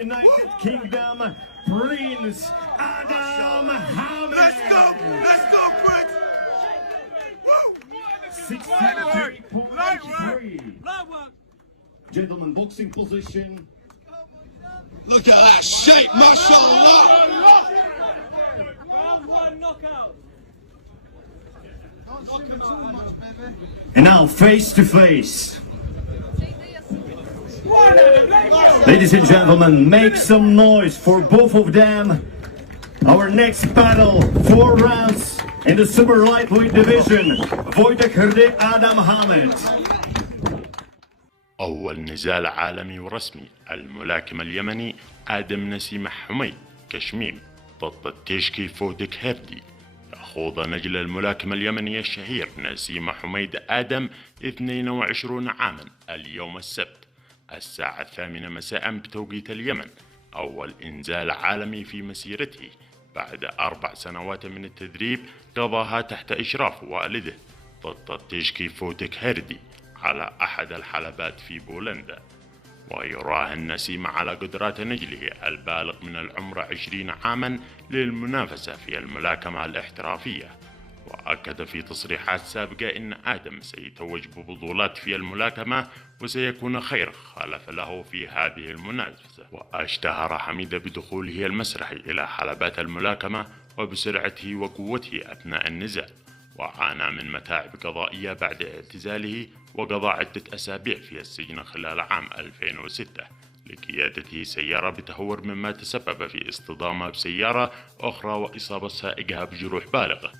United Kingdom, Prince Adam Hamid. Let's go, Prince. Woo. 63.3. Gentlemen, boxing position. Look at that shape, mashallah. Round one knockout. And now face to face. Ladies and gentlemen, make some noise for both of them. Our next battle, 4 rounds in the super lightweight division. Wojtek Hrdy, Adam Hamid. أول نزال عالمي ورسمي، الملاكم اليمني آدم نسيم حميد كشميم ضد التشكي فودك هردي. يخوض نجل الملاكم اليمني الشهير نسيم حميد آدم 22 عاما اليوم السبت الساعة 8 مساء بتوقيت اليمن، أول إنزال عالمي في مسيرته بعد 4 سنوات من التدريب قضاها تحت إشراف والده ضد التشكي فودك هردي على أحد الحلبات في بولندا. ويراهن نسيم على قدرات نجله البالغ من العمر 20 عاما للمنافسة في الملاكمة الاحترافية. وأكد في تصريحات سابقة إن آدم سيتوج ببطولات في الملاكمة وسيكون خير خلف له في هذه المنافسة. واشتهر حميد بدخوله المسرحي إلى حلبات الملاكمة وبسرعته وقوته أثناء النزال، وعانى من متاعب قضائية بعد اعتزاله وقضى عدة أسابيع في السجن خلال عام 2006 لقيادته سيارة بتهور، مما تسبب في اصطدامها بسيارة أخرى وإصابة سائقها بجروح بالغة.